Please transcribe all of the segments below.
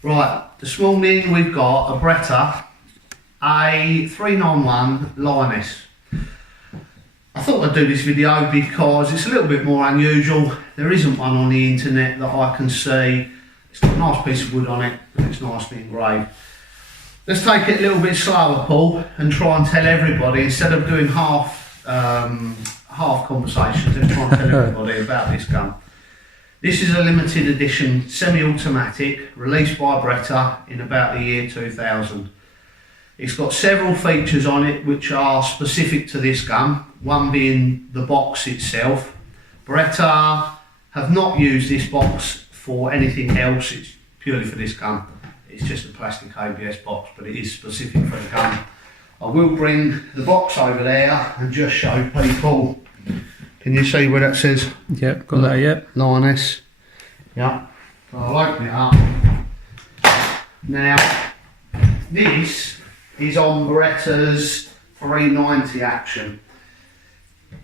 Right, this morning we've got a Beretta AL390 Lioness. I thought I'd do this video because it's a little bit more unusual. There isn't one on the internet that I can see. It's got a nice piece of wood on it and it's nicely engraved. Let's take it a little bit slower, Paul, and try and tell everybody, instead of doing half conversations, let's try and tell everybody about this gun. This is a limited edition semi-automatic released by Beretta in about the year 2000. It's got several features on it which are specific to this gun, one being the box itself. Beretta have not used this box for anything else, it's purely for this gun. It's just a plastic ABS box, but it is specific for the gun. I will bring the box over there and just show people. Can you see where that says? Yep, got that, yep. Lioness. Yeah. So I'll open it up. Now, this is on Beretta's 390 action.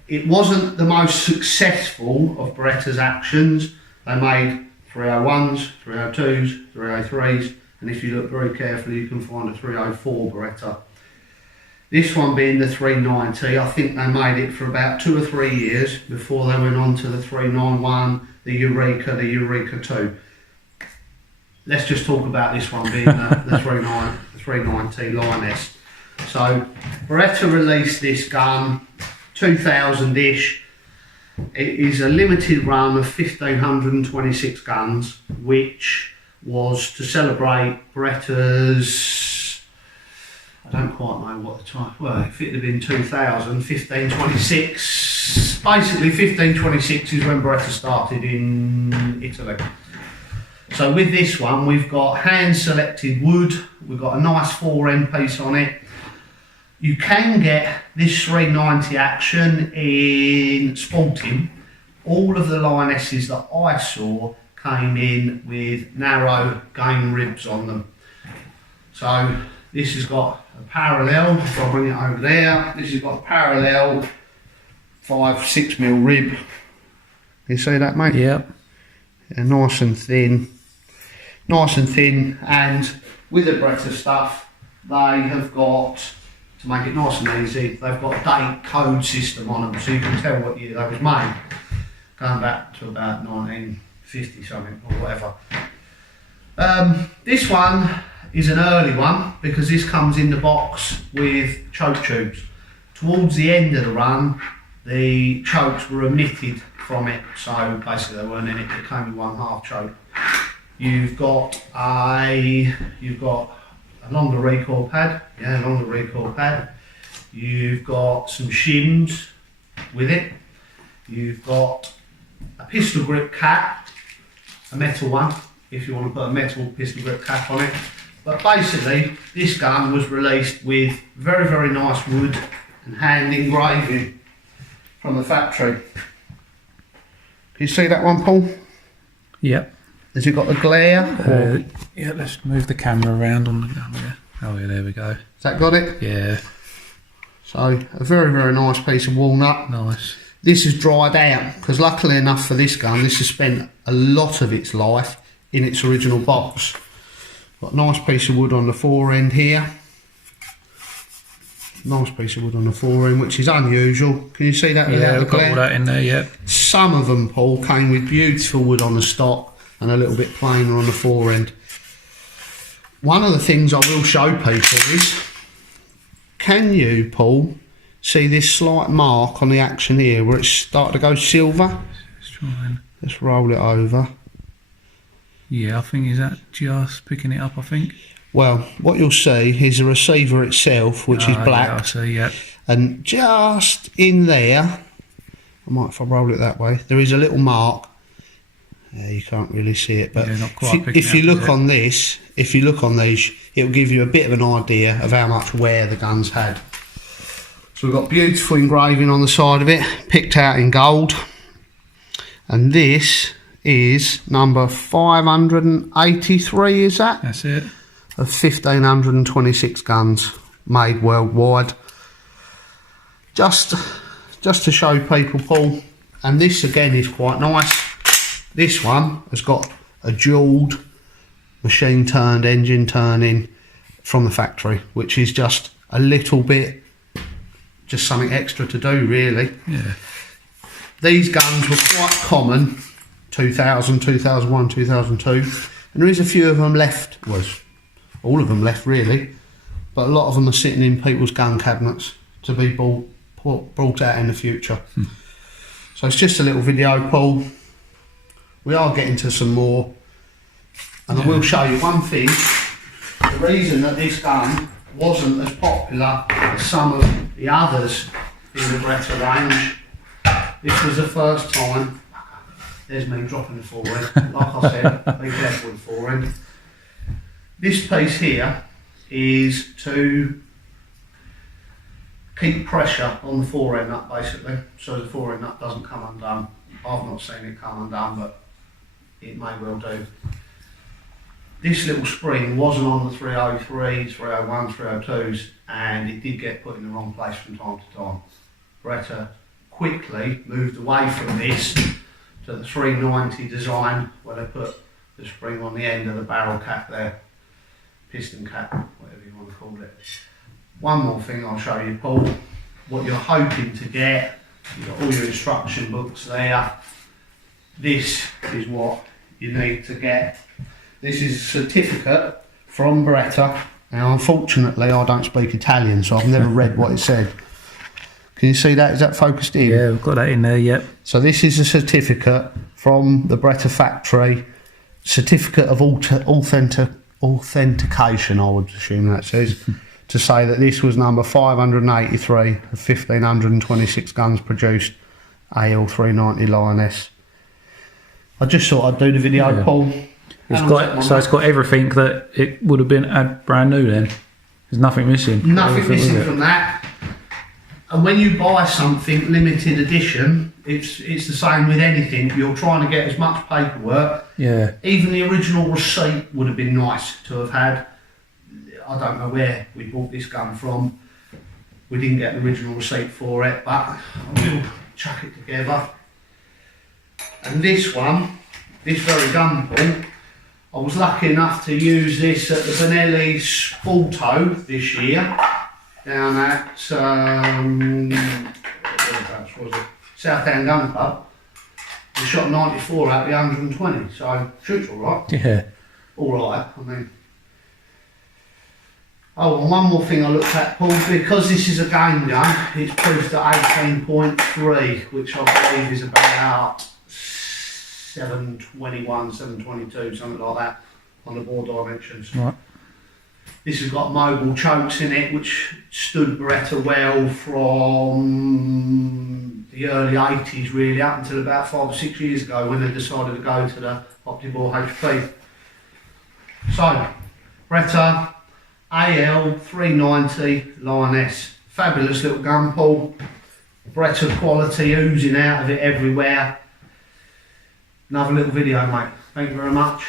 It wasn't the most successful of Beretta's actions. They made 301s, 302s, 303s, and if you look very carefully you can find a 304 Beretta. This one being the 390, I think they made it for about 2 or 3 years before they went on to the 391, the Eureka 2. Let's just talk about this one being the 390 Lioness. So Beretta released this gun 2000-ish. It is a limited run of 1,526 guns, which was to celebrate Beretta's, I don't quite know what the time, well, if it had been 2000, 1526. Basically 1526 is when Beretta started in Italy. So with this one, we've got hand selected wood, we've got a nice fore end piece on it. You can get this 390 action in sporting. All of the Lionesses that I saw came in with narrow game ribs on them. So this has got a parallel, if I bring it over there, this has got a parallel 5-6mm rib. You see that, mate? Yep. Yeah, nice and thin, and with the Beretta stuff, they have got, to make it nice and easy, they've got a date code system on them, so you can tell what year they was made, going back to about 1950 something or whatever. This one is an early one because this comes in the box with choke tubes. Towards the end of the run, the chokes were omitted from it, so basically they weren't in it. It came with 1/2 choke. You've got a longer recoil pad, longer recoil pad. You've got some shims with it. You've got a pistol grip cap, a metal one, if you want to put a metal pistol grip cap on it. But basically, this gun was released with very, very nice wood and hand engraving from the factory. Can you see that one, Paul? Yep. Has it got the glare? Yeah, let's move the camera around on the camera. Oh yeah, there we go. Has that got it? Yeah. So, a very, very nice piece of walnut. Nice. This is dried out, because luckily enough for this gun, this has spent a lot of its life in its original box. Got a nice piece of wood on the fore end here. Nice piece of wood on the fore end, which is unusual. Can you see that? Yeah, I've got all that in there, yeah. Some of them, Paul, came with beautiful wood on the stock and a little bit plainer on the fore end. One of the things I will show people is, can you, Paul, see this slight mark on the action here where it's starting to go silver? Let's roll it over. Yeah, I think is that just picking it up, I think. Well, what you'll see is the receiver itself, which is black. Yeah, I see, yeah. And just in there, if I roll it that way, there is a little mark. Yeah, you can't really see it, but yeah, not quite if you look on this, if you look on these, it'll give you a bit of an idea of how much wear the gun's had. So we've got beautiful engraving on the side of it, picked out in gold. And this is number 583, is that? That's it. Of 1,526 guns made worldwide. Just to show people, Paul, and this again is quite nice. This one has got a jewelled machine turned, engine turning from the factory, which is just a little bit, just something extra to do really. Yeah. These guns were quite common, 2000, 2001, 2002, and there is a few of them left, was all of them left really, but a lot of them are sitting in people's gun cabinets to be brought out in the future. So it's just a little video, Paul. We are getting to some more, and I will show you one thing. The reason that this gun wasn't as popular as some of the others in the Beretta range, this was the first time. There's me dropping the forend. Like I said, be careful with the forend. This piece here is to keep pressure on the forend nut basically, so the forend nut doesn't come undone. I've not seen it come undone, but it may well do. This little spring wasn't on the 303s, 301s, 302s, and it did get put in the wrong place from time to time. Beretta quickly moved away from this to the 390 design, where they put the spring on the end of the barrel cap there, piston cap, whatever you want to call it. One more thing I'll show you, Paul. What you're hoping to get, you've got all your instruction books there. This is what you need to get. This is a certificate from Beretta. Now, unfortunately, I don't speak Italian, so I've never read what it said. Can you see that? Is that focused in? Yeah, we've got that in there, yep. So this is a certificate from the Beretta factory, certificate of authentication, I would assume that says, to say that this was number 583 of 1,526 guns produced, AL390 Lioness. I just thought I'd do the video, Yeah. Paul. It's got everything that it would have been brand new then. There's nothing missing. Nothing missing from that. And when you buy something limited edition, it's the same with anything. You're trying to get as much paperwork. Yeah. Even the original receipt would have been nice to have had. I don't know where we bought this gun from. We didn't get the original receipt for it, but we'll chuck it together. And this one, this very gun, Paul, I was lucky enough to use this at the Benelli Sporto this year, down at Southdown Gun Club. We shot 94 out of the 120, so shoots all right. Yeah. All right, I mean. Oh, and one more thing I looked at, Paul, because this is a game gun, it's proofed at 18.3, which I believe is about 721, 722, something like that, on the bore dimensions. Right. This has got mobile chokes in it, which stood Beretta well from the early 80s, really, up until about 5 or 6 years ago when they decided to go to the Optibore HP. So, Beretta AL390 Lioness. Fabulous little gun, Paul. Beretta quality oozing out of it everywhere. Another little video, mate. Thank you very much.